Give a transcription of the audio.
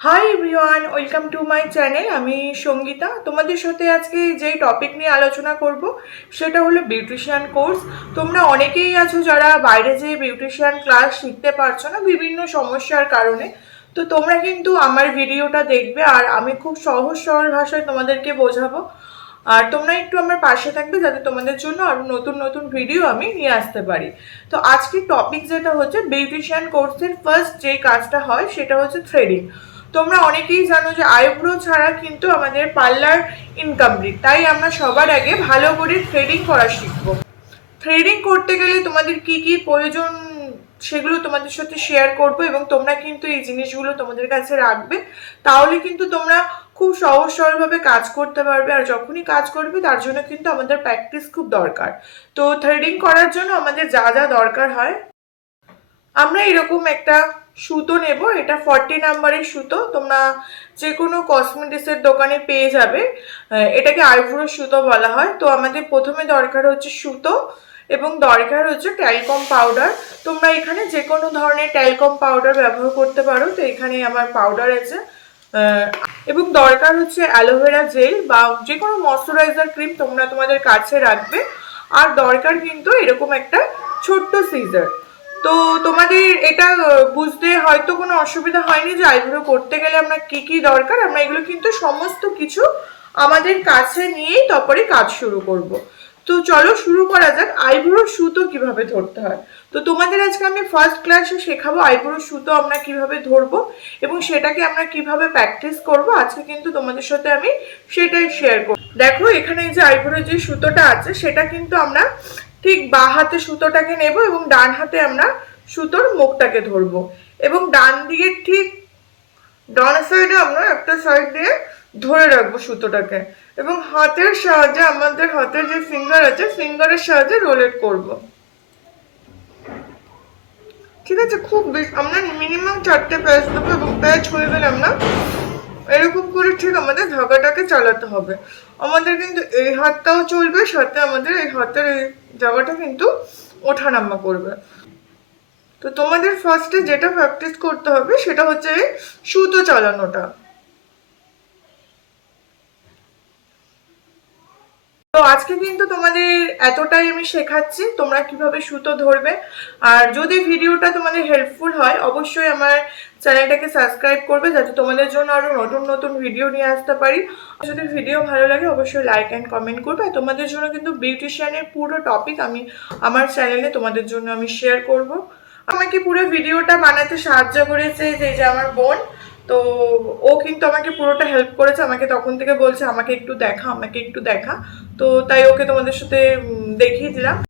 Hi everyone, welcome to my channel. আমি সঙ্গীতা। তোমাদের সাথে আজকে যেই টপিক নিয়ে আলোচনা করব সেটা হলো বিউটিশিয়ান কোর্স। তোমরা অনেকেই আছো যারা বাইরে যেয়ে বিউটিশিয়ান ক্লাস শিখতে পারছো না বিভিন্ন সমস্যার কারণে। তো তোমরা কিন্তু আমার ভিডিওটা দেখবে আর আমি খুব সহজ সরল ভাষায় তোমাদেরকে বোঝাবো। আর তোমরা একটু আমার পাশে থাকবে যাতে তোমাদের জন্য আরো নতুন নতুন ভিডিও আমি নিয়ে আসতে পারি। তো আজকের টপিক যেটা হচ্ছে বিউটিশিয়ান কোর্সের ফার্স্ট যেই কাজটা হয় সেটা হচ্ছে থ্রেডিং। তোমরা অনেকেই জানো যে আইব্রো ছাড়া কিন্তু আমাদের পার্লার ইনকমপ্লিট, তাই আমরা সবার আগে ভালো করে থ্রেডিং করা শিখবো। থ্রেডিং করতে গেলে তোমাদের কি কি প্রয়োজন সেগুলো তোমাদের সাথে শেয়ার করব, এবং তোমরা কিন্তু এই জিনিসগুলো তোমাদের কাছে রাখবে। তাহলে কিন্তু তোমরা খুব সহজ সরলভাবে কাজ করতে পারবে। আর যখনই কাজ করবে তার জন্য কিন্তু আমাদের প্র্যাকটিস খুব দরকার। তো থ্রেডিং করার জন্য আমাদের যা যা দরকার হয়, আমরা এরকম একটা সুতো নেব। এটা 40 নাম্বারের সুতো, তোমরা যে কোনো কসমেটিক্সের দোকানে পেয়ে যাবে। এটাকে আইব্রো সুতো বলা হয়। তো আমাদের প্রথমে দরকার হচ্ছে সুতো এবং দরকার হচ্ছে ট্যালকম পাউডার। তোমরা এখানে যে কোনো ধরনের ট্যালকম পাউডার ব্যবহার করতে পারো। তো এখানে আমার পাউডার আছে। এবং দরকার হচ্ছে অ্যালোভেরা জেল বা যে কোনো ময়শ্চারাইজার ক্রিম তোমরা তোমাদের কাছে রাখবে। আর দরকার কিন্তু এরকম একটা ছোট্ট সিজার। তো তোমাদের এটা বুঝতে হয়তো কোনো অসুবিধা হয়নি যে আইব্রো করতে গেলে আমরা কি কি দরকার। আমরা এগুলো কিন্তু সমস্ত কিছু আমাদের কাছে নিয়েই তারপরে কাজ শুরু করব। তো চলো শুরু করা যাক আইব্রোর সুতো কিভাবে ধরতে হয়। তো তোমাদের আজকে আমি ফার্স্ট ক্লাসে শেখাবো আইব্রোর সুতো আমরা কিভাবে ধরবো এবং সেটাকে আমরা কিভাবে প্র্যাকটিস করব। আজকে কিন্তু তোমাদের সাথে আমি সেটাই শেয়ার করব। দেখো এখানে যে আইব্রোর যে সুতোটা আছে সেটা কিন্তু আমরা ঠিক বাঁ হাতে সুতোটাকে নেব এবং ডান হাতে আমরা সুতোর মুখটাকে ধরবো। এবং ডান দিকে ঠিক ডান সাইডে আমরা একটা সাইড দিয়ে ধরে রাখবো সুতোটাকে এবং হাতের সাহায্যে আমাদের হাতের যে ফিঙ্গার আছে ফিঙ্গারের সাহায্যে রোলেট করব। ঠিক আছে, খুব বেশি আমরা মিনিমাম 4টে প্যাচ দেবো এবং প্যাচ হয়ে গেলে আমরা এরকম করে ঠিক আমাদের ধাগাটাকে চালাতে হবে। আমাদের কিন্তু এই হাতটাও চলবে, সাথে আমাদের এই হাতের এই জায়গাটা কিন্তু ওঠানামা করবে। তো তোমাদের ফার্স্টে যেটা প্র্যাকটিস করতে হবে সেটা হচ্ছে সুতো চালানোটা। তো আজকে কিন্তু তোমাদের এতটাই আমি শেখাচ্ছি তোমরা কিভাবে সুতো ধরবে। আর যদি ভিডিওটা তোমাদের হেল্পফুল হয় অবশ্যই আমার চ্যানেলটাকে সাবস্ক্রাইব করবে যাতে তোমাদের জন্য আরো নতুন নতুন ভিডিও নিয়ে আসতে পারি। যদি ভিডিও ভালো লাগে অবশ্যই লাইক অ্যান্ড কমেন্ট করবে। আর তোমাদের জন্য কিন্তু বিউটিশিয়ানের পুরো টপিক আমি আমার চ্যানেলে তোমাদের জন্য আমি শেয়ার করব। আমাকে পুরো ভিডিওটা বানাতে সাহায্য করেছে যে আমার বোন। তো ও কিন্তু আমাকে পুরোটা হেল্প করেছে, আমাকে তখন থেকে বলছে আমাকে একটু দেখা আমাকে একটু দেখা। তো তাই ওকে তোমাদের সাথে দেখিয়ে দিলাম।